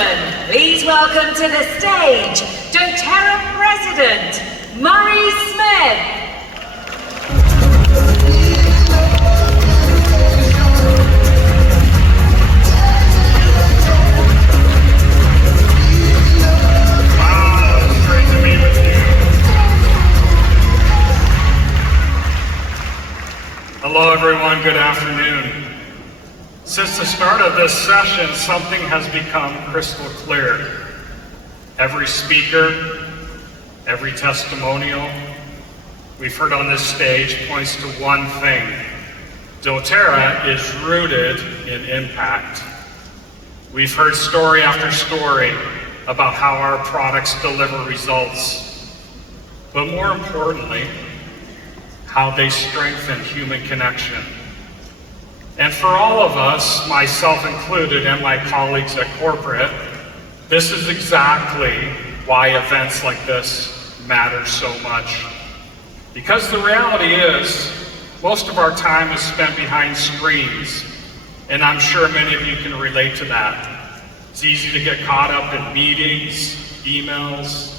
gentlemen, please welcome to the stage doTERRA President, Murray Smith. Wow, it's great to be with you. Hello everyone, good afternoon. Since the start of this session, something has become crystal clear. Every speaker, every testimonial we've heard on this stage points to one thing. doTERRA is rooted in impact. We've heard story after story about how our products deliver results, but more importantly, how they strengthen human connection. And for all of us, myself included, and my colleagues at corporate, this is exactly why events like this matter so much. Because the reality is, most of our time is spent behind screens, and I'm sure many of you can relate to that. It's easy to get caught up in meetings, emails,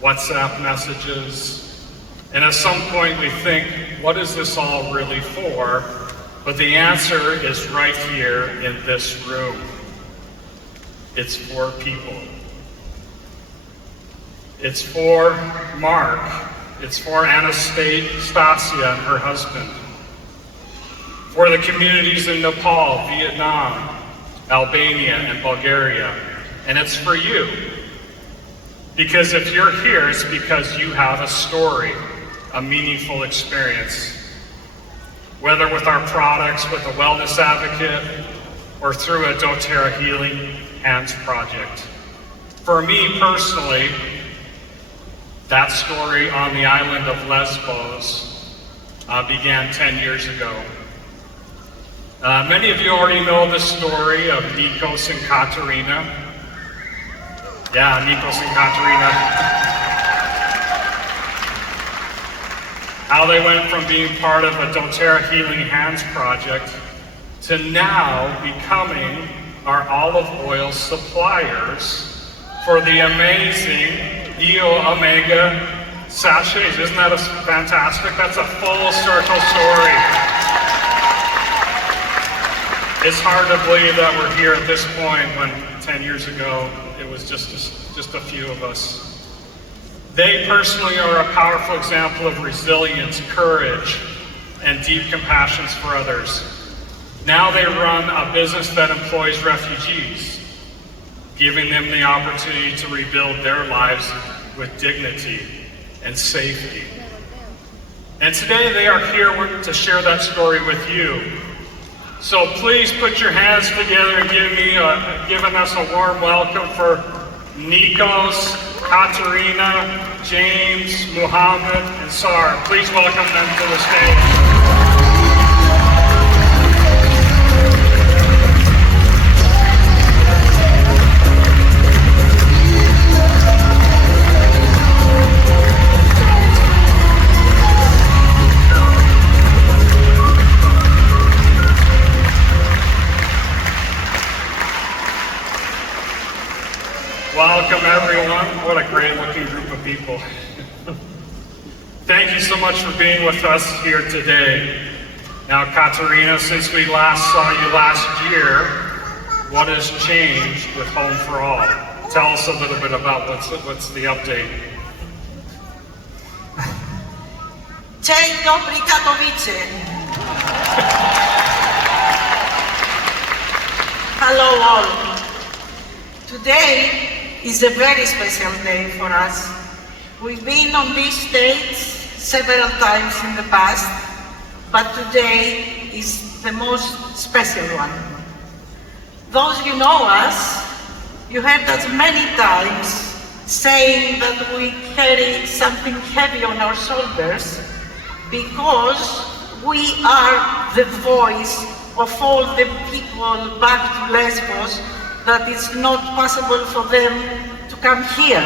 WhatsApp messages, and at some point we think, what is this all really for? But the answer is right here in this room. It's for people. It's for Mark. It's for Anastasia and her husband. For the communities in Nepal, Vietnam, Albania, and Bulgaria. And it's for you. Because if you're here, it's because you have a story, a meaningful experience. Whether with our products, with a wellness advocate, or through a doTERRA Healing Hands project. For me personally, that story on the island of Lesbos began 10 years ago. Many of you already know the story of Nikos and Katerina. Yeah, Nikos and Katerina. How they went from being part of a doTERRA Healing Hands project to now becoming our olive oil suppliers for the amazing EO Omega sachets. Isn't that fantastic? That's a full circle story. It's hard to believe that we're here at this point when 10 years ago it was just a few of us. They personally are a powerful example of resilience, courage, and deep compassion for others. Now they run a business that employs refugees, giving them the opportunity to rebuild their lives with dignity and safety. And today they are here to share that story with you. So please put your hands together and giving us a warm welcome for Nikos, Katerina, James, Muhammad, and Sar. Please welcome them to the stage. Welcome everyone. What a great looking group of people. Thank you so much for being with us here today. Now Katerina, since we last saw you last year, what has changed with Home for All? Tell us a little bit about what's the update. Dzień dobry Katowice. Hello all. Today is a very special day for us. We've been on this stage several times in the past, but today is the most special one. Those you know us, you heard us many times saying that we carry something heavy on our shoulders because we are the voice of all the people back to Lesbos that it's not possible for them to come here.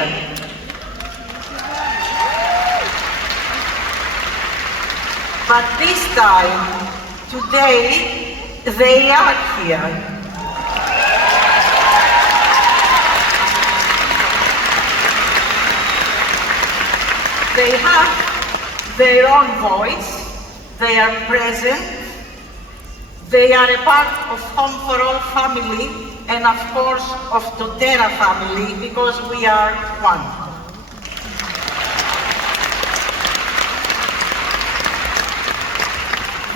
But this time, today, they are here. They have their own voice, they are present, they are a part of Home for All family, and of course of doTERRA family, because we are one.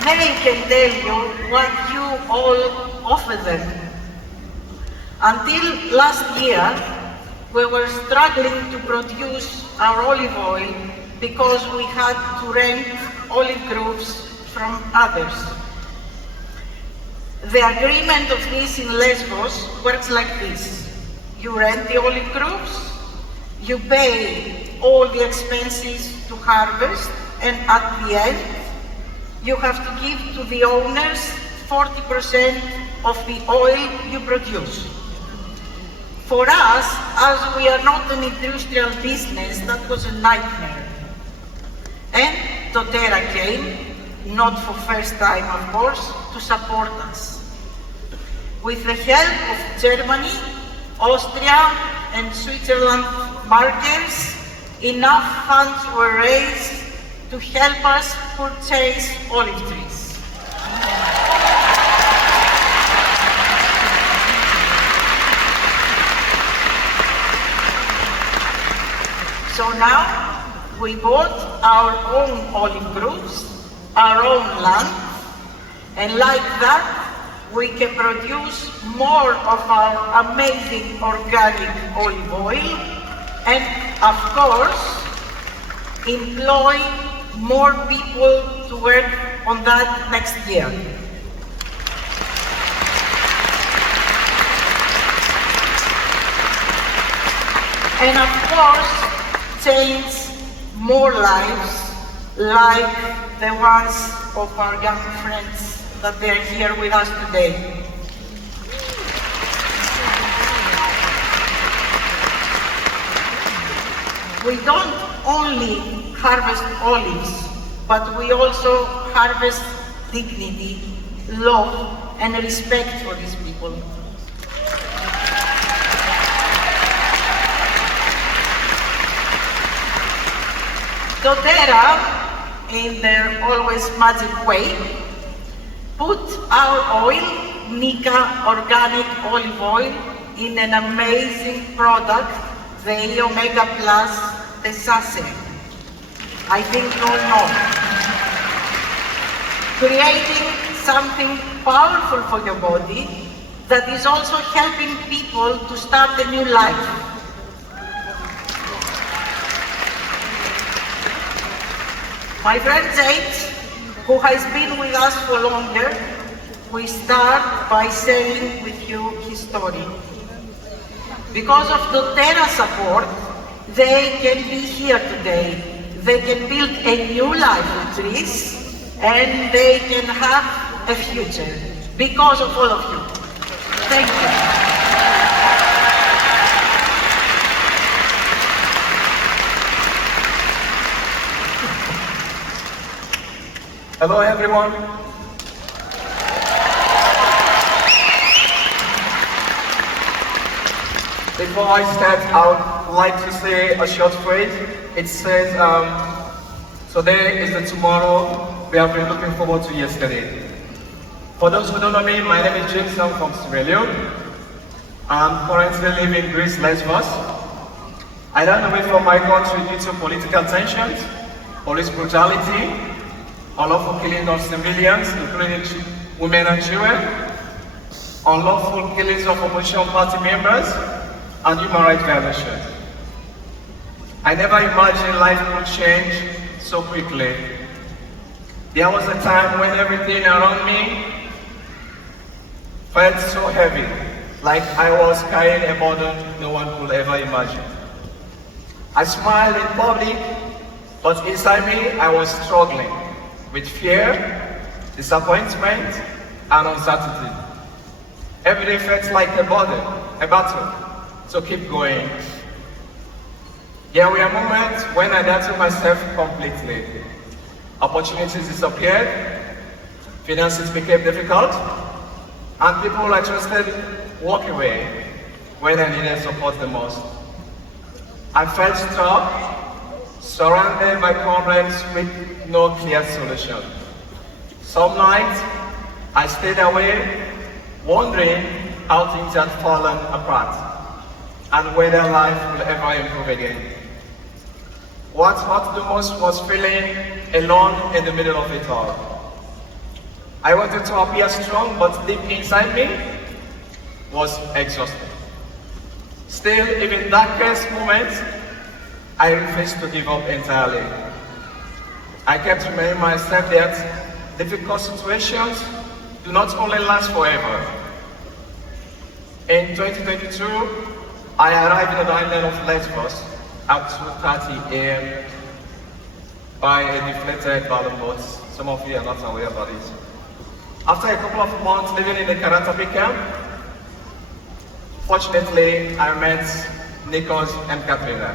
They can tell you what you all offer them. Until last year, we were struggling to produce our olive oil because we had to rent olive groves from others. The agreement of this in Lesbos works like this. You rent the olive groves, you pay all the expenses to harvest, and at the end, you have to give to the owners 40% of the oil you produce. For us, as we are not an industrial business, that was a nightmare. And doTERRA came, not for first time of course, to support us. With the help of Germany, Austria and Switzerland markers, enough funds were raised to help us purchase olive trees. So now we bought our own olive groves, our own land, and like that we can produce more of our amazing organic olive oil and of course employ more people to work on that next year. And of course, change more lives like the ones of our young friends that they're here with us today. We don't only harvest olives, but we also harvest dignity, love, and respect for these people. doTERRA, in their always magic way, put our oil, Mica organic olive oil, in an amazing product, the Omega Plus, the sachet. I think you all know. Creating something powerful for your body that is also helping people to start a new life. My friend Jade, who has been with us for longer, we start by sharing with you his story. Because of doTERRA support, they can be here today. They can build a new life with trees, and they can have a future because of all of you. Thank you. Hello everyone. Before I start, I would like to say a short phrase. It says, today is the tomorrow we have been looking forward to yesterday. For those who don't know me, my name is James. I'm from Sierra Leone. I'm currently living in Greece, Lesbos. I ran away from my country due to political tensions, police brutality, unlawful killing of civilians, including women and children, unlawful killings of opposition party members, and human rights violations. I never imagined life would change so quickly. There was a time when everything around me felt so heavy, like I was carrying a burden no one could ever imagine. I smiled in public, but inside me I was struggling with fear, disappointment, and uncertainty. Every day felt like a burden, a battle, so keep going. There were moments when I doubted myself completely. Opportunities disappeared, finances became difficult, and people I trusted walked away when I needed support the most. I felt stuck, surrounded by problems with no clear solution. Some nights, I stayed away, wondering how things had fallen apart and whether life will ever improve again. What hurt the most was feeling alone in the middle of it all. I wanted to appear strong, but deep inside me was exhausted. Still, even in darkest moments, I refused to give up entirely. I kept reminding myself that difficult situations do not only last forever. In 2022, I arrived in the island of Lesbos at 2:30 a.m. by a deflated balloon boat. Some of you are not aware about it. After a couple of months living in the Karatapi camp, fortunately, I met Nikos and Katrina.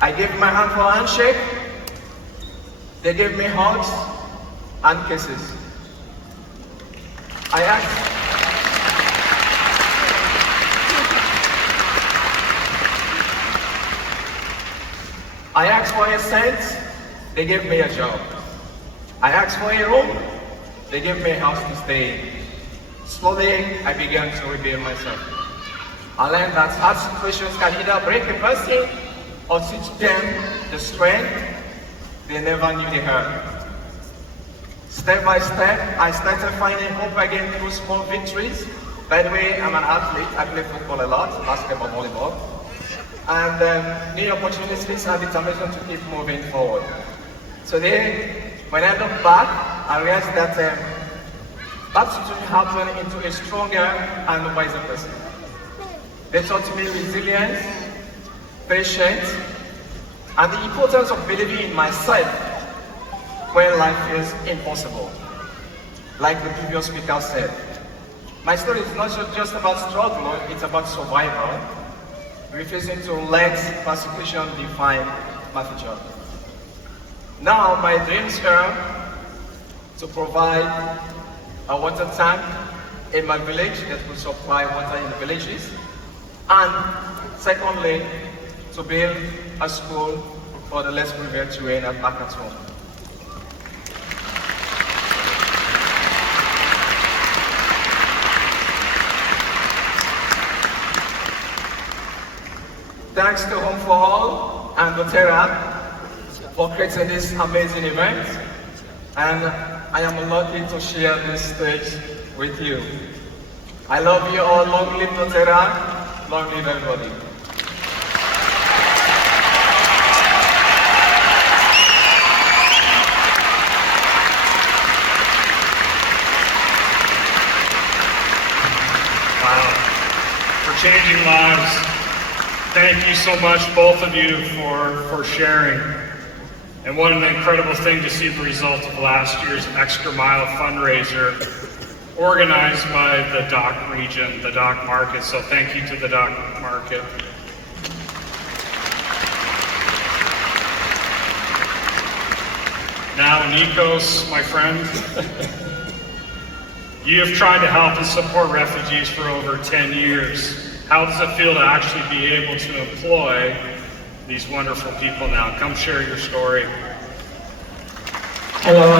I gave my hand for a handshake. They gave me hugs and kisses. I asked for a cent, they gave me a job. I asked for a room, they gave me a house to stay in. Slowly, I began to rebuild myself. I learned that hard situations can either break a person or teach them the strength they never knew they had. Step by step, I started finding hope again through small victories. By the way, I'm an athlete. I play football a lot, basketball, volleyball. And new opportunities and determination to keep moving forward. Today, when I look back, I realized that that situation helped me into a stronger and wiser person. They taught me resilience, patience, and the importance of believing in myself when life feels impossible. Like the previous speaker said, my story is not just about struggle, it's about survival, refusing to let persecution define my future. Now my dreams are to provide a water tank in my village that will supply water in the villages, and secondly, to build a school for the less privileged children at Akaton. Thanks to Home for All and doTERRA for creating this amazing event, and I am lucky to share this stage with you. I love you all. Long live doTERRA, long live everybody. Wow, for changing lives. Thank you so much, both of you, for sharing. And what an incredible thing to see the result of last year's Extra Mile fundraiser organized by the Dock region, the Dock Market. So thank you to the Dock Market. Now, Nikos, my friend, you have tried to help and support refugees for over 10 years. How does it feel to actually be able to employ these wonderful people now? Come share your story. Hello.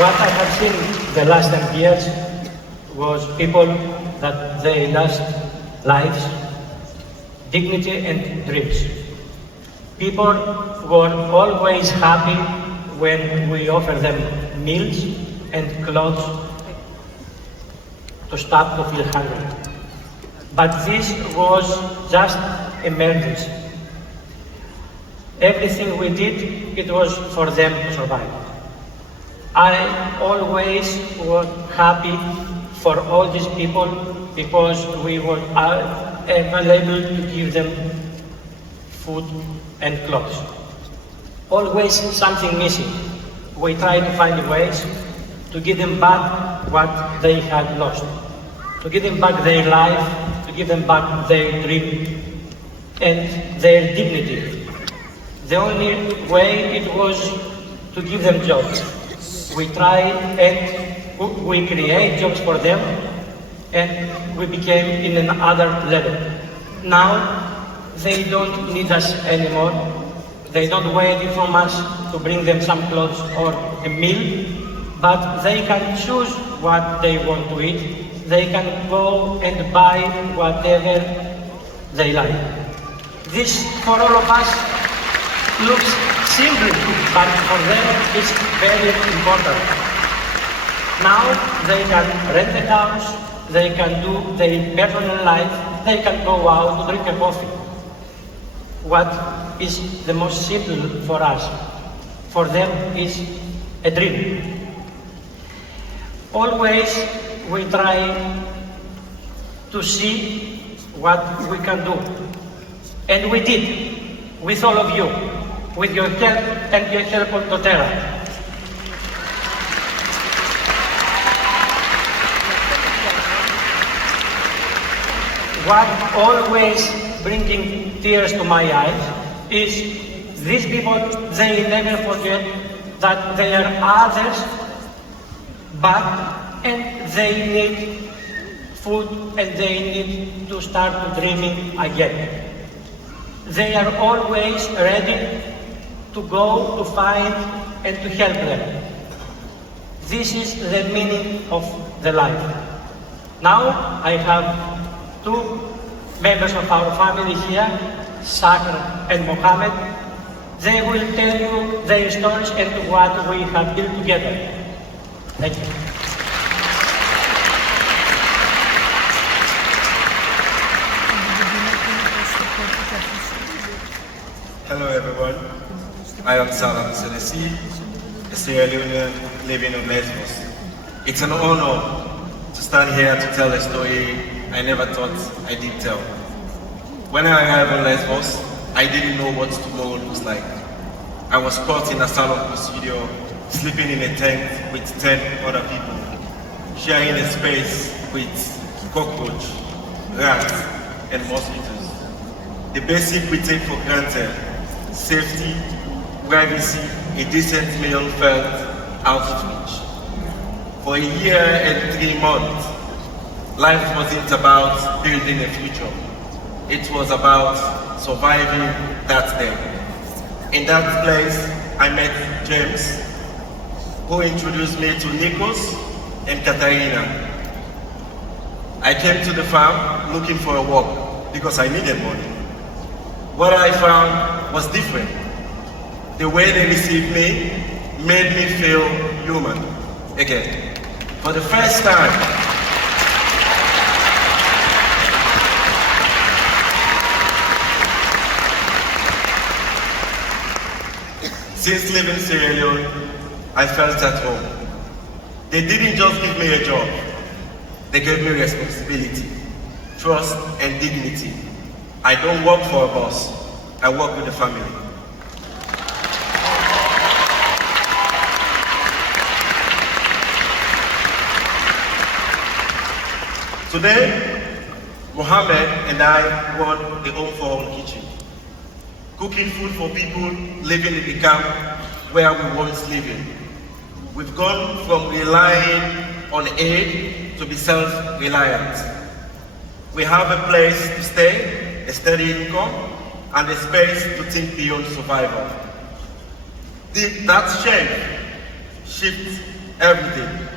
What I have seen the last 10 years was people that they lost lives, dignity and dreams. People were always happy when we offer them meals and clothes to stop to feel hungry. But this was just emergency. Everything we did, it was for them to survive. I always was happy for all these people because we were available to give them food and clothes. Always something missing. We try to find ways to give them back what they had lost, to give them back their life, to give them back their dream and their dignity. The only way it was to give them jobs. We try and we create jobs for them, and we became in another level. Now, they don't need us anymore. They don't wait from us to bring them some clothes or a meal, but they can choose what they want to eat. They can go and buy whatever they like. This, for all of us, looks simple, but for them it's very important. Now they can rent a house, they can do their personal life, they can go out to drink a coffee. What is the most simple for us? For them is a dream. Always we try to see what we can do. And we did, with all of you, with your help and your help of doTERRA. What always bringing tears to my eyes is these people, they never forget that they are others, and they need food and they need to start dreaming again. They are always ready to go, to find, and to help them. This is the meaning of the life. Now I have two members of our family here, Sakr and Mohammed. They will tell you their stories and what we have built together. Thank you. Hello everyone, I am Salam Senesi, a Sierra Leonean living on Lesbos. It's an honor to stand here to tell a story I never thought I did tell. When I arrived on Lesbos, I didn't know what tomorrow looks like. I was caught in a salon procedure, sleeping in a tent with 10 other people, sharing a space with cockroach, rats, and mosquitoes. The basic we take for granted, safety, privacy, a decent meal felt out of reach. For a year and 3 months, life wasn't about building a future. It was about surviving that day. In that place, I met James, who introduced me to Nikos and Katarina. I came to the farm looking for a work because I needed money. What I found was different. The way they received me made me feel human again. For the first time, since leaving Sierra Leone, I felt at home. They didn't just give me a job, they gave me responsibility, trust, and dignity. I don't work for a boss, I work with the family. Today, Mohammed and I run the Home for All kitchen, cooking food for people living in the camp where we once lived. We've gone from relying on aid to be self-reliant. We have a place to stay, a steady income, and a space to think beyond survival. That shift everything.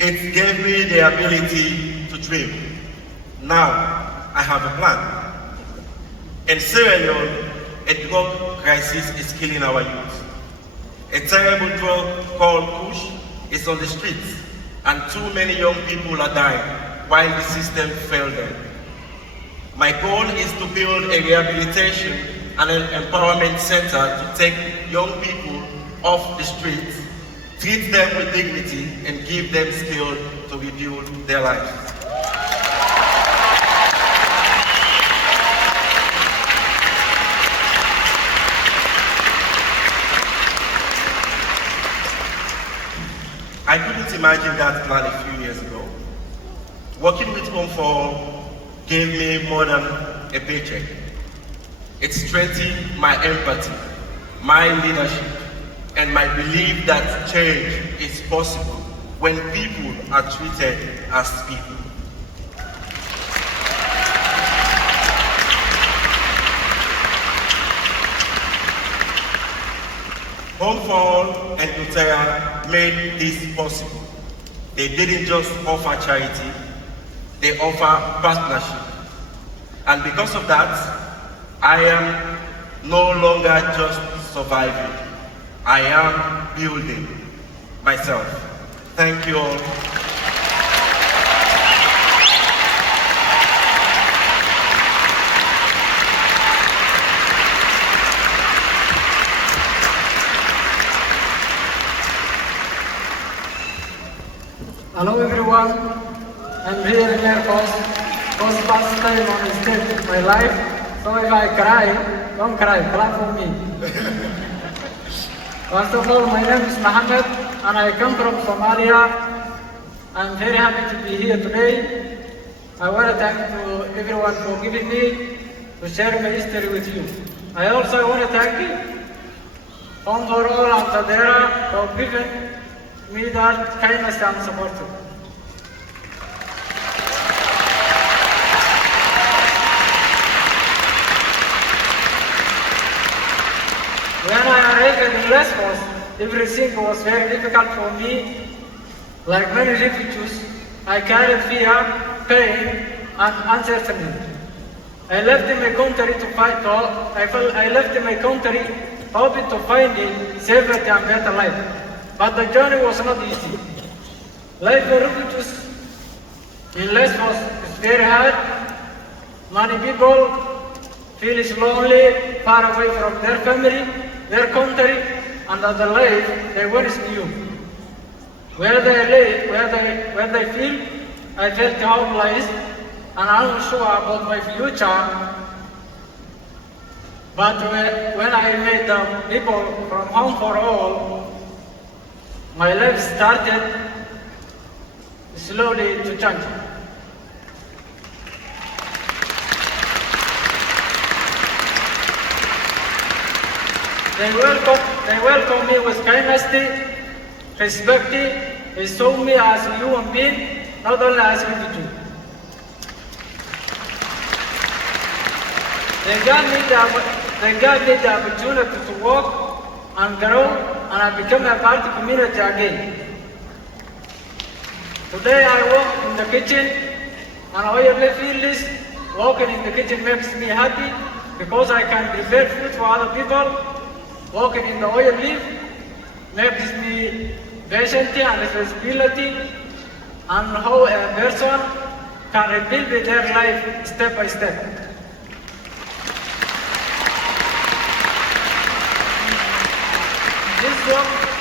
It gave me the ability to dream. Now, I have a plan. In Sierra Leone, a drug crisis is killing our youth. A terrible drug called Kush is on the streets, and too many young people are dying while the system failed them. My goal is to build a rehabilitation and an empowerment center to take young people off the streets, treat them with dignity, and give them skills to rebuild their lives. I couldn't imagine that plan a few years ago. Working with Home for All gave me more than a paycheck. It strengthened my empathy, my leadership, and my belief that change is possible when people are treated as people. Home for All and doTERRA made this possible. They didn't just offer charity, they offer partnership. And because of that, I am no longer just surviving. I am building myself. Thank you all. Hello everyone, I'm really nervous because first time on stage in my life, so if I cry, don't cry, clap for me. First of all, my name is Mohammed and I come from Somalia. I'm very happy to be here today. I want to thank to everyone for giving me to share my history with you. I also want to thank Home for All and doTERRA for giving me that kindness and support. When I arrived in Lesbos, everything was very difficult for me. Like many refugees, I carried fear, pain, and uncertainty. I left my country to fight. I left my country hoping to find a safer and better life. But the journey was not easy. Life for refugees in Lesbos is very hard. Many people feel lonely, far away from their family, their country, and the life they once knew. Where they live, where they feel, I felt hopeless and unsure about my future. But when I met the people from Home for All, my life started slowly to change. They welcome me with kindness, respect. They saw me as a human being, not only as a refugee. They gave me the opportunity to work and grow, and I became a part of the community again. Today I work in the kitchen, and I really feel this. Working in the kitchen makes me happy because I can prepare food for other people. Working in the oil leaf makes me patient and responsibility, and how a person can rebuild their life step by step.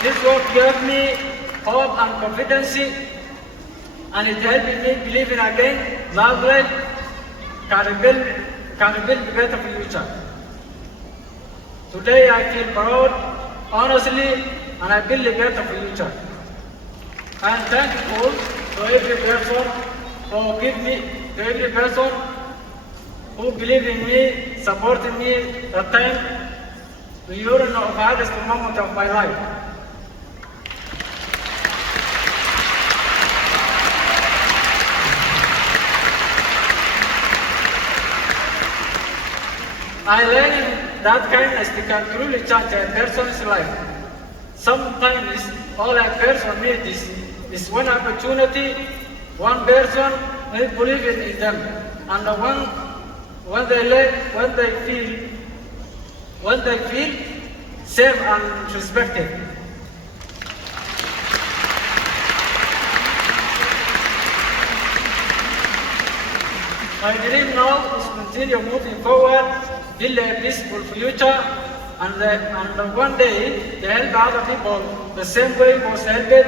This work gave me hope and confidence, and it helped me believe in again that life can build a better future. Today I feel proud, honestly, and I build a better future. I am thankful to every person who believe in me, supported me at the time during the hardest moment of my life. I learned that kindness can truly change a person's life. Sometimes all a person needs is one opportunity, one person who believes in them, and when they feel safe and respected. My dream now is to continue moving forward, build a peaceful future, and one day to help other people the same way was helped.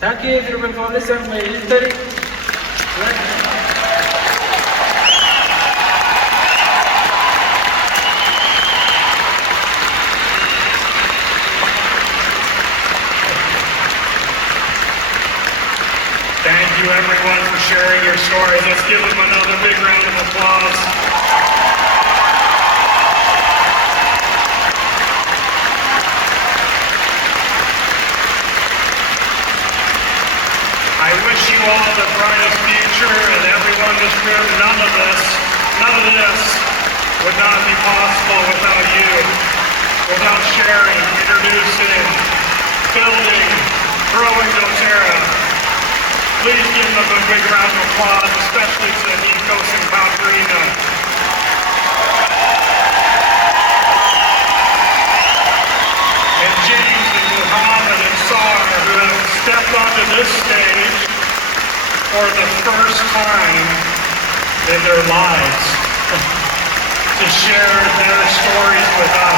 Thank you everyone for listening to my history. Thank you everyone for sharing your stories. Let's give them another big round of applause. this room, none of this would not be possible without you, without sharing, introducing, building, growing doTERRA. Please give them a big round of applause, especially to Nikos and Katerina. And James and Muhammad and Sar, who have stepped onto this stage for the first time in their lives to share their stories with us.